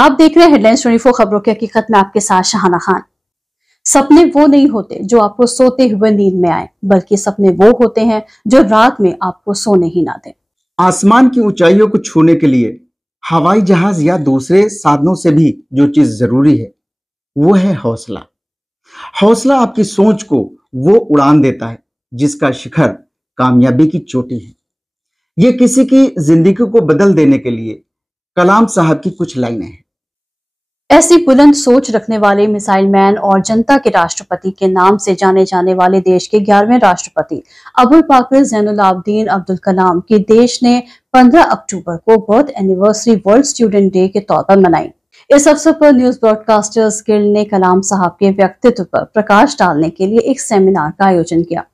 आप देख रहे हैं हेडलाइंस 24 खबरों की हकीकत में आपके साथ शाहाना खान। सपने वो नहीं होते जो आपको सोते हुए नींद में आए, बल्कि सपने वो होते हैं जो रात में आपको सोने ही ना दें। आसमान की ऊंचाइयों को छूने के लिए हवाई जहाज या दूसरे साधनों से भी जो चीज जरूरी है वो है हौसला। हौसला आपकी सोच को वो उड़ान देता है जिसका शिखर कामयाबी की चोटी है। ये किसी की जिंदगी को बदल देने के लिए कलाम साहब की कुछ लाइनें हैं। ऐसी बुलंद सोच रखने वाले मिसाइल मैन और जनता के राष्ट्रपति के नाम से जाने जाने वाले देश के 11वें राष्ट्रपति अबुल पाकिर ज़ैनुल आबदीन अब्दुल कलाम की देश ने 15 अक्टूबर को birth anniversary world student day के तौर पर मनाई। इस अवसर पर न्यूज ब्रॉडकास्टर्स गिल्ड ने कलाम साहब के व्यक्तित्व पर प्रकाश डालने के लिए एक सेमिनार का आयोजन किया,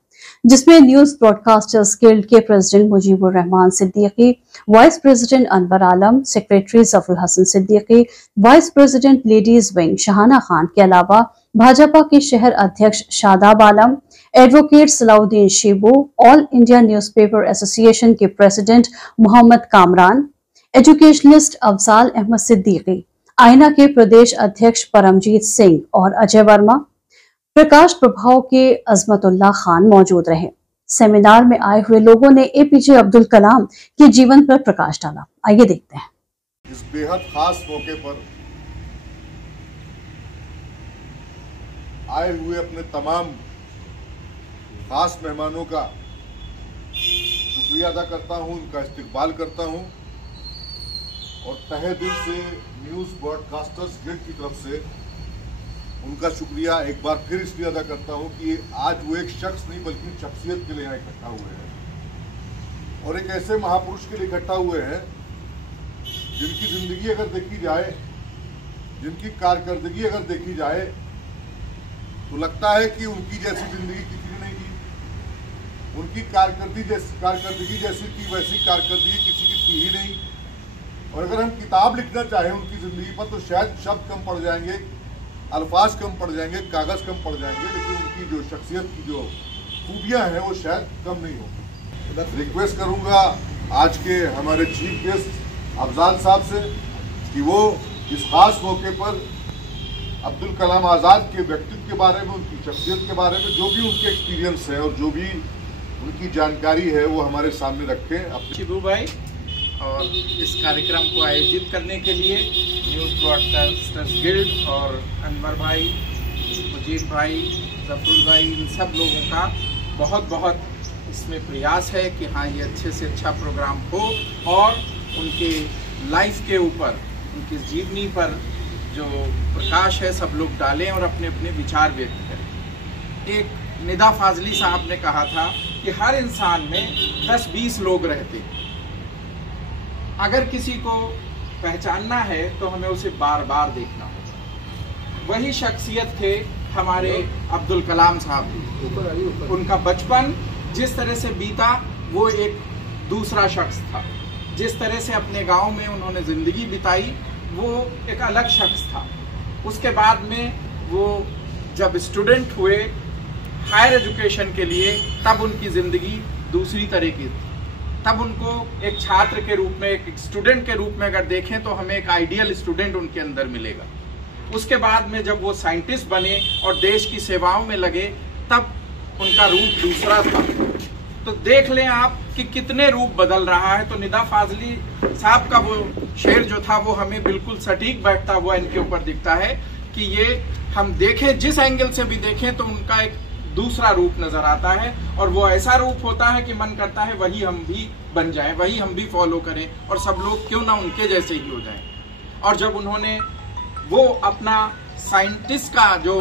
जिसमें न्यूज ब्रॉडकास्टर्स गिल्ड के president Mujibur Rahman Siddiqui, vice president Anwar Alam, secretary Zafarul Hasan Siddiqui, vice president ladies wing Shahana Khan के अलावा भाजपा के शहर अध्यक्ष Shadab Alam, advocate Salauddin Shibu, all India newspaper association के प्रेसिडेंट मोहम्मद कामरान, एजुकेशनिस्ट अफजाल अहमद सिद्दीकी, आईना के प्रदेश अध्यक्ष परमजीत सिंह और अजय वर्मा, प्रकाश प्रभाव के अजमतुल्लाह खान मौजूद रहे। सेमिनार में आए हुए लोगों ने एपीजे अब्दुल कलाम के जीवन पर प्रकाश डाला। आइए देखते हैं। इस बेहद खास मौके पर आए हुए अपने तमाम खास मेहमानों का शुक्रिया अदा करता हूं, उनका इस्तकबाल करता हूं और तहे दिल से न्यूज़ ब्रॉडकास्टर्स गिल्ड की तरफ से उनका शुक्रिया एक बार फिर इसलिए अदा करता हूं कि आज वो एक शख्स नहीं बल्कि शख्सियत के लिए यहाँ इकट्ठा हुए हैं और एक ऐसे महापुरुष के लिए इकट्ठा हुए हैं जिनकी जिंदगी अगर देखी जाए, जिनकी कारकर्दगी अगर देखी जाए तो लगता है कि उनकी जैसी जिंदगी किसी ने नहीं की। उनकी कारकर्दगी जैसी की वैसी कारकर्दगी किसी की थी ही नहीं। और अगर हम किताब लिखना चाहें उनकी जिंदगी पर तो शायद शब्द कम पड़ जाएंगे, अल्फाज कम पड़ जाएंगे, कागज कम पड़ जाएंगे, लेकिन उनकी जो शख्सियत की जो खूबियां हैं वो शायद कम नहीं होंगी। रिक्वेस्ट करूंगा आज के हमारे चीफ गेस्ट अफजाल साहब से कि वो इस खास मौके पर अब्दुल कलाम आज़ाद के व्यक्तित्व के बारे में, उनकी शख्सियत के बारे में जो भी उनके एक्सपीरियंस है और जो भी उनकी जानकारी है वो हमारे सामने रखें। शिबू भाई और इस कार्यक्रम को आयोजित करने के लिए न्यूज़ ब्रॉडकास्टर्स गिल्ड और अनवर भाई, मुजीब भाई, जफरुल भाई, इन सब लोगों का बहुत बहुत इसमें प्रयास है कि हाँ ये अच्छे से अच्छा प्रोग्राम हो और उनके लाइफ के ऊपर, उनकी जीवनी पर जो प्रकाश है सब लोग डालें और अपने अपने विचार व्यक्त करें। एक निदा फाजली साहब ने कहा था कि हर इंसान में 10-20 लोग रहते हैं, अगर किसी को पहचानना है तो हमें उसे बार बार देखना होगा। वही शख्सियत थे हमारे अब्दुल कलाम साहब। उनका बचपन जिस तरह से बीता वो एक दूसरा शख्स था। जिस तरह से अपने गांव में उन्होंने ज़िंदगी बिताई वो एक अलग शख्स था। उसके बाद में वो जब स्टूडेंट हुए हायर एजुकेशन के लिए तब उनकी ज़िंदगी दूसरी तरह की थी। तब उनको एक छात्र के रूप में, एक स्टूडेंट के रूप में अगर देखें तो हमें एक आइडियल स्टूडेंट उनके अंदर मिलेगा। उसके बाद में जब वो साइंटिस्ट बने और देश की सेवाओं में लगे तब उनका रूप दूसरा था। तो देख लें आप कि कितने रूप बदल रहा है। तो निदा फाजली साहब का वो शेर जो था वो हमें बिल्कुल सटीक बैठता हुआ इनके ऊपर दिखता है कि ये हम देखें, जिस एंगल से भी देखें तो उनका एक दूसरा रूप नजर आता है और वो ऐसा रूप होता है कि मन करता है वही हम भी बन जाएं, वही हम भी फॉलो करें और सब लोग क्यों ना उनके जैसे ही हो जाएं। और जब उन्होंने वो अपना साइंटिस्ट का जो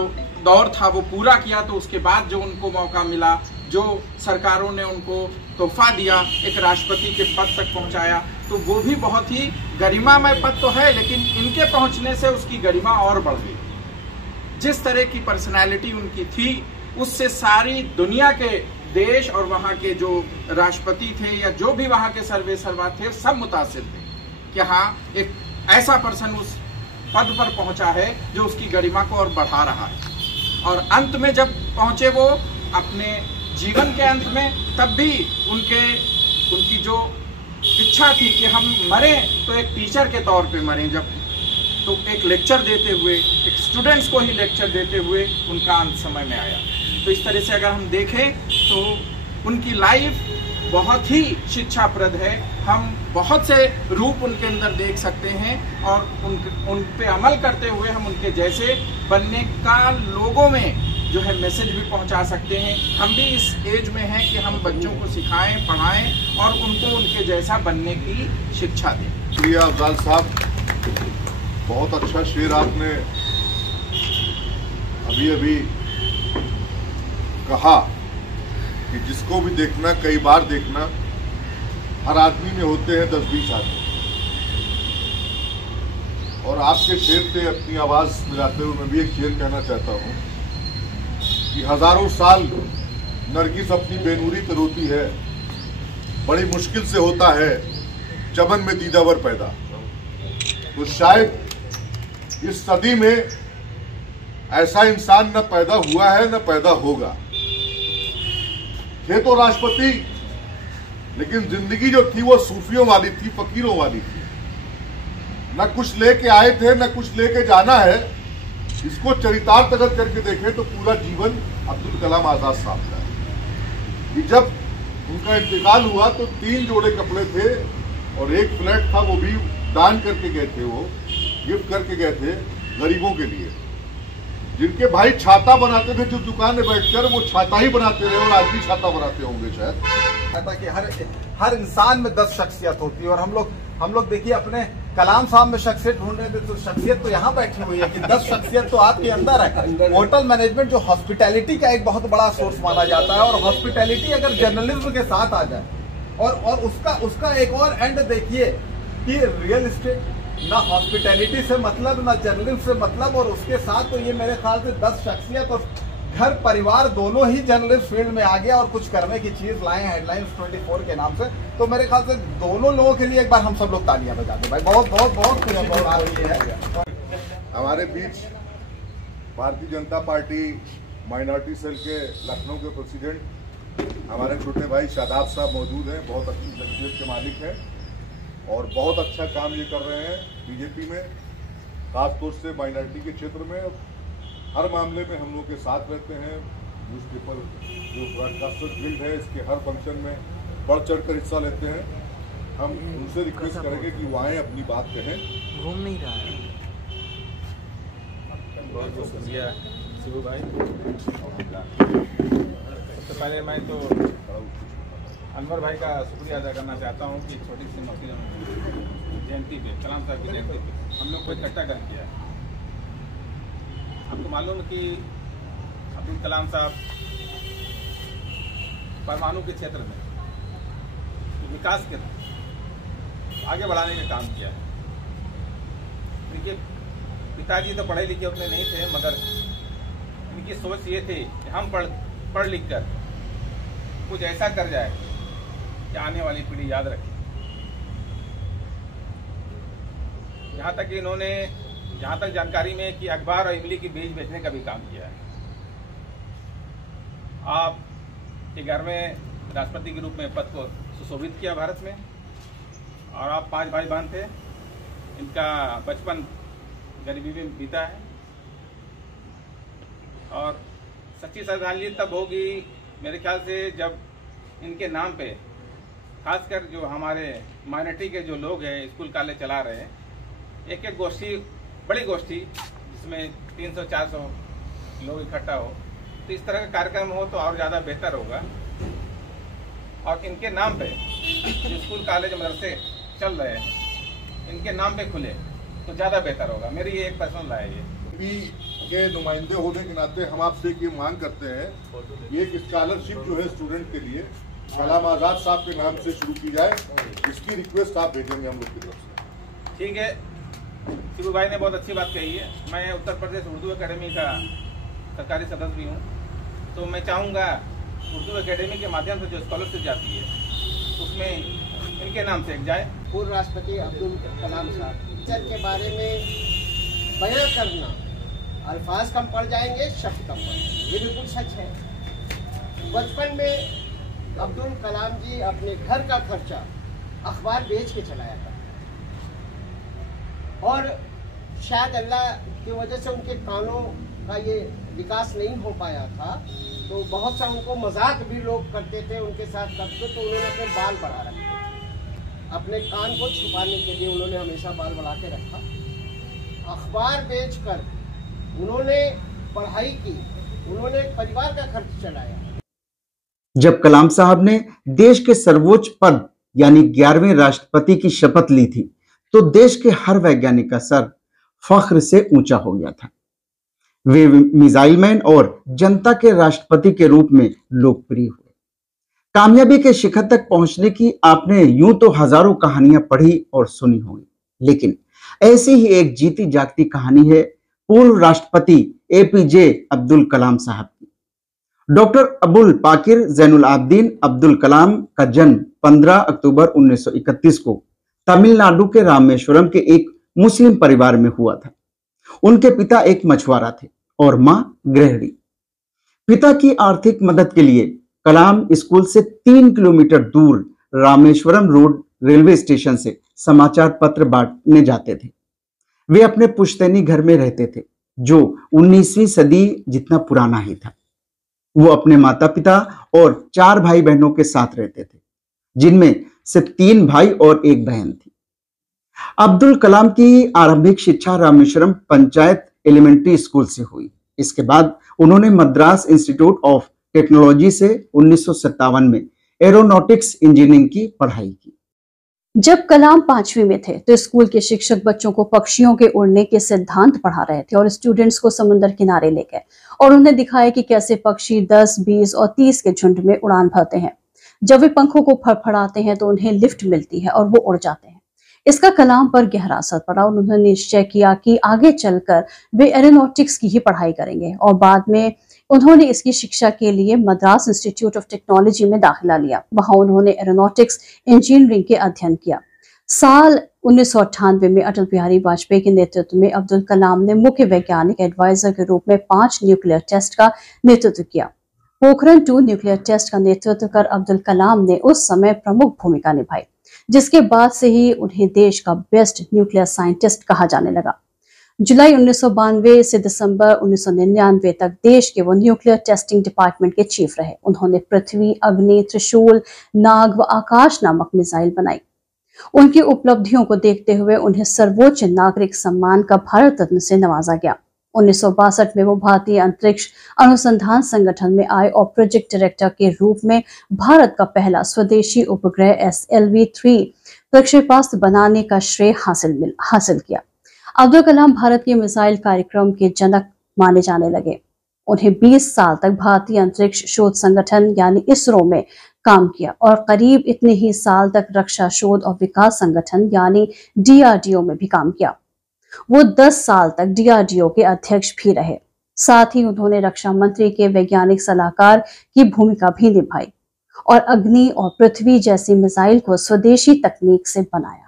दौर था वो पूरा किया तो उसके बाद जो उनको मौका मिला, जो सरकारों ने उनको तोहफा दिया, एक राष्ट्रपति के पद तक पहुंचाया, तो वो भी बहुत ही गरिमामय पद तो है, लेकिन इनके पहुंचने से उसकी गरिमा और बढ़ गई। जिस तरह की पर्सनैलिटी उनकी थी उससे सारी दुनिया के देश और वहाँ के जो राष्ट्रपति थे या जो भी वहाँ के सर्वे सर्वा थे सब मुतासिर थे कि हाँ एक ऐसा पर्सन उस पद पर पहुंचा है जो उसकी गरिमा को और बढ़ा रहा है। और अंत में जब पहुंचे वो अपने जीवन के अंत में, तब भी उनकी जो इच्छा थी कि हम मरें तो एक टीचर के तौर पे मरें। जब तो एक लेक्चर देते हुए, एक स्टूडेंट्स को ही लेक्चर देते हुए उनका अंत समय में आया। तो इस तरह से अगर हम देखें तो उनकी लाइफ बहुत ही शिक्षाप्रद है। हम बहुत से रूप उनके अंदर देख सकते हैं और उन पे अमल करते हुए हम उनके जैसे बनने का लोगों में जो है मैसेज भी पहुंचा सकते हैं। हम भी इस एज में हैं कि हम बच्चों को सिखाएं, पढ़ाएं और उनको उनके जैसा बनने की शिक्षा दें। शुक्रिया अफजाल साहब, बहुत अच्छा शेर आपने अभी अभी कहा कि जिसको भी देखना कई बार देखना, हर आदमी में होते हैं 10-20 आदमी। और आपके शेर से अपनी आवाज मिलाते हुए मैं भी एक शेर कहना चाहता हूं कि हजारों साल नरगिस अपनी बेनूरी पे रोती है, बड़ी मुश्किल से होता है चमन में दीदावर पैदा। तो शायद इस सदी में ऐसा इंसान न पैदा हुआ है न पैदा होगा। थे तो राष्ट्रपति, लेकिन जिंदगी जो थी वो सूफियों वाली थी, फकीरों वाली थी। न कुछ लेके आए थे न कुछ लेके जाना है। इसको चरितार्थ अगर करके देखें तो पूरा जीवन अब्दुल कलाम आजाद साहब का है। कि जब उनका इंतकाल हुआ तो 3 जोड़े कपड़े थे और एक फ्लैट था, वो भी दान करके गए थे, वो गिफ्ट करके गए थे गरीबों के लिए। जिनके भाई छाता बनाते थे, जो दुकान में बैठकर वो छाता ही बनाते रहे और आज भी छाता बनाते होंगे शायद। कि हर इंसान में 10 शख्सियत होती है और हम लोग देखिए अपने कलाम साहब में शख्सियत ढूंढ रहे थे, तो शख्सियत तो यहाँ बैठी हुई है कि 10 शख्सियत तो आपके अंदर है। होटल मैनेजमेंट जो हॉस्पिटैलिटी का एक बहुत बड़ा सोर्स माना जाता है, और हॉस्पिटैलिटी अगर जर्नलिज्म के साथ आ जाए और उसका एक और एंड देखिए कि रियल एस्टेट ना हॉस्पिटैलिटी से मतलब ना जर्नलिज्म से मतलब, और उसके साथ तो ये मेरे ख्याल से 10 शख्सियत और घर परिवार दोनों ही जर्नलिस्ट फील्ड में आ गया और कुछ करने की चीज लाए हेडलाइंस 24 के नाम से। तो मेरे ख्याल से दोनों लोगों के लिए एक बार हम सब लोग तालियां बजा दें भाई। बहुत बहुत बहुत खुशी है। हमारे बीच Bharatiya Janata party minority cell के लखनऊ के प्रेसिडेंट हमारे छोटे भाई शादाब साहब मौजूद हैं। बहुत अच्छी शख्सियत के मालिक हैं और बहुत अच्छा काम ये कर रहे हैं बीजेपी में, खासतौर से माइनॉरिटी के क्षेत्र में। हर मामले में हम लोग के साथ रहते हैं। न्यूज़पेपर जो ब्रॉडकास्टर्स गिल्ड है, इसके हर फंक्शन में बढ़ चढ़ कर हिस्सा लेते हैं। हम उनसे रिक्वेस्ट करेंगे कि वो आएँ, अपनी बात कहें। घूम नहीं रहा है। बहुत बहुत शुक्रिया शिबू भाई। सबसे पहले मैं तो अनवर भाई का शुक्रिया अदा करना चाहता हूँ कि छोटी सी मौके जयंती पे, कलाम साहब की जयंती पे हम लोग को इकट्ठा कर किया है। आपको मालूम है कि अब्दुल कलाम साहब परमाणु के क्षेत्र में विकास के आगे बढ़ाने का काम किया है। देखिए, पिताजी तो पढ़े लिखे उतने नहीं थे, मगर इनकी सोच ये थी कि हम पढ़ लिख कर कुछ ऐसा कर जाए कि आने वाली पीढ़ी याद रखे। यहाँ तक कि इन्होंने, जहाँ तक जानकारी में, कि अखबार और इमली की बीज बेचने का भी काम किया है। आप 11वें राष्ट्रपति के रूप में पद को सुशोभित किया भारत में, और आप 5 भाई बहन थे। इनका बचपन गरीबी में बीता है, और सच्ची श्रद्धांजलि तब होगी मेरे ख्याल से जब इनके नाम पे, खासकर जो हमारे माइनॉरिटी के जो लोग हैं, स्कूल कॉलेज चला रहे हैं, एक गोष्ठी, बड़ी गोष्ठी जिसमें 300-400 लोग इकट्ठा हो, तो इस तरह का कार्यक्रम हो तो और ज़्यादा बेहतर होगा। और इनके नाम पे जो स्कूल कॉलेज मदरसे चल रहे हैं, इनके नाम पे खुले तो ज़्यादा बेहतर होगा। मेरी ये एक पर्सनल राय है। के नुमाइंदे होने के नाते हम आपसे ये मांग करते हैं कि एक स्कॉलरशिप जो है स्टूडेंट के लिए कलाम आजाद साहब के नाम से शुरू की जाए। इसकी रिक्वेस्ट आप भेजेंगे हम लोग की तरफ से। ठीक है, शिबू भाई ने बहुत अच्छी बात कही है। मैं उत्तर प्रदेश उर्दू एकेडमी का सरकारी सदस्य भी हूँ, तो मैं चाहूँगा उर्दू एकेडमी के माध्यम से जो स्कॉलरशिप जाती है उसमें इनके नाम से एक जाए। पूर्व राष्ट्रपति अब्दुल कलाम साहब के बारे में बयां करना, अल्फाज कम पड़ जाएंगे, शब्द कम पड़ जाएंगे, ये बिल्कुल सच है। बचपन में अब्दुल कलाम जी अपने घर का खर्चा अखबार बेच के चलाया था, और शायद अल्लाह की वजह से उनके कानों का ये विकास नहीं हो पाया था, तो बहुत सा उनको मजाक भी लोग करते थे, उनके साथ करते, तो उन्होंने अपने बाल बढ़ा रखे, अपने कान को छुपाने के लिए उन्होंने हमेशा बाल बढ़ा के रखा। अखबार बेचकर उन्होंने पढ़ाई की, उन्होंने परिवार का खर्च चलाया। जब कलाम साहब ने देश के सर्वोच्च पद यानी 11वें राष्ट्रपति की शपथ ली थी, तो देश के हर वैज्ञानिक का सर फख्र से ऊंचा हो गया था। वे मिसाइल मैन और जनता के राष्ट्रपति के रूप में लोकप्रिय हुए। कामयाबी के शिखर तक पहुंचने की आपने यूं तो हजारों कहानियां पढ़ी और सुनी होंगी, लेकिन ऐसी ही एक जीती जागती कहानी है पूर्व राष्ट्रपति एपीजे अब्दुल कलाम साहब की। डॉक्टर अबुल पाकिर जैनुल आबदीन अब्दुल कलाम का जन्म 15 अक्टूबर 1931 को तमिलनाडु के रामेश्वरम के एक मुस्लिम परिवार में हुआ था। उनके पिता एक मछुआरा थे और मां गृहिणी। पिता की आर्थिक मदद के लिए कलाम स्कूल से 3 किलोमीटर दूर रामेश्वरम रोड रेलवे स्टेशन से समाचार पत्र बांटने जाते थे। वे अपने पुश्तैनी घर में रहते थे, जो 19वीं सदी जितना पुराना ही था। वो अपने माता पिता और 4 भाई बहनों के साथ रहते थे, जिनमें से 3 भाई और 1 बहन थी। अब्दुल कलाम की आरंभिक शिक्षा रामेश्वरम पंचायत एलिमेंट्री स्कूल से हुई। इसके बाद उन्होंने मद्रास इंस्टीट्यूट ऑफ टेक्नोलॉजी से 1957 में एरोनॉटिक्स इंजीनियरिंग की पढ़ाई की। जब कलाम 5वीं में थे तो स्कूल के शिक्षक बच्चों को पक्षियों के उड़ने के सिद्धांत पढ़ा रहे थे और स्टूडेंट्स को समुद्र किनारे ले गए और उन्हें दिखाया कि कैसे पक्षी 10, 20 और 30 के झुंड में उड़ान भरते हैं। जब वे पंखों को फड़फड़ाते हैं तो उन्हें लिफ्ट मिलती है और वो उड़ जाते हैं। इसका कलाम पर गहरा असर पड़ा और उन्होंने निश्चय किया कि आगे चलकर वे एरोनॉटिक्स की ही पढ़ाई करेंगे और बाद में उन्होंने इसकी शिक्षा के लिए मद्रास इंस्टीट्यूट ऑफ टेक्नोलॉजी में दाखिला लिया। वहां उन्होंने एरोनॉटिक्स इंजीनियरिंग के अध्ययन किया। साल 1998 में अटल बिहारी वाजपेयी के नेतृत्व में अब्दुल कलाम ने मुख्य वैज्ञानिक एडवाइजर के रूप में 5 न्यूक्लियर टेस्ट का नेतृत्व किया। पोखरण 2 न्यूक्लियर टेस्ट का नेतृत्व कर अब्दुल कलाम ने उस समय प्रमुख भूमिका निभाई, जिसके बाद से ही उन्हें देश का बेस्ट न्यूक्लियर साइंटिस्ट कहा जाने लगा। जुलाई 1992 से दिसंबर 1999 तक देश के वो न्यूक्लियर टेस्टिंग डिपार्टमेंट के चीफ रहे। उन्होंने पृथ्वी, अग्नि, त्रिशूल, नाग व आकाश नामक मिसाइल बनाई। उनकी उपलब्धियों को देखते हुए उन्हें सर्वोच्च नागरिक सम्मान का भारत रत्न से नवाजा गया। 1962 में वो भारतीय अंतरिक्ष अनुसंधान संगठन में आए और प्रोजेक्ट डायरेक्टर के रूप में भारत का पहला स्वदेशी उपग्रह SLV-3 प्रक्षेपास्त्र बनाने का श्रेय हासिल किया। अब्दुल कलाम भारत के मिसाइल कार्यक्रम के जनक माने जाने लगे। उन्हें 20 साल तक भारतीय अंतरिक्ष शोध संगठन यानी इसरो में काम किया और करीब इतने ही साल तक रक्षा शोध और विकास संगठन यानी DRDO में भी काम किया। वो 10 साल तक DRDO के अध्यक्ष भी रहे। साथ ही उन्होंने रक्षा मंत्री के वैज्ञानिक सलाहकार की भूमिका भी निभाई और अग्नि और पृथ्वी जैसी मिसाइल को स्वदेशी तकनीक से बनाया।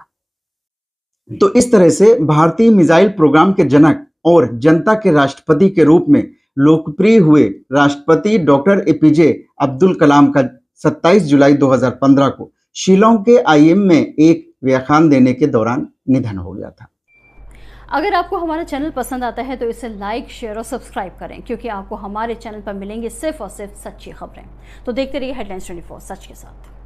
तो इस तरह से भारतीय मिसाइल प्रोग्राम के जनक और जनता के राष्ट्रपति के रूप में लोकप्रिय हुए राष्ट्रपति डॉक्टर APJ अब्दुल कलाम का 27 जुलाई 2015 को शिलोंग के IIM में एक व्याख्यान देने के दौरान निधन हो गया था। अगर आपको हमारा चैनल पसंद आता है तो इसे लाइक, शेयर और सब्सक्राइब करें, क्योंकि आपको हमारे चैनल पर मिलेंगे सिर्फ और सिर्फ सच्ची खबरें। तो देखते रहिए हेडलाइंस 24 सच के साथ।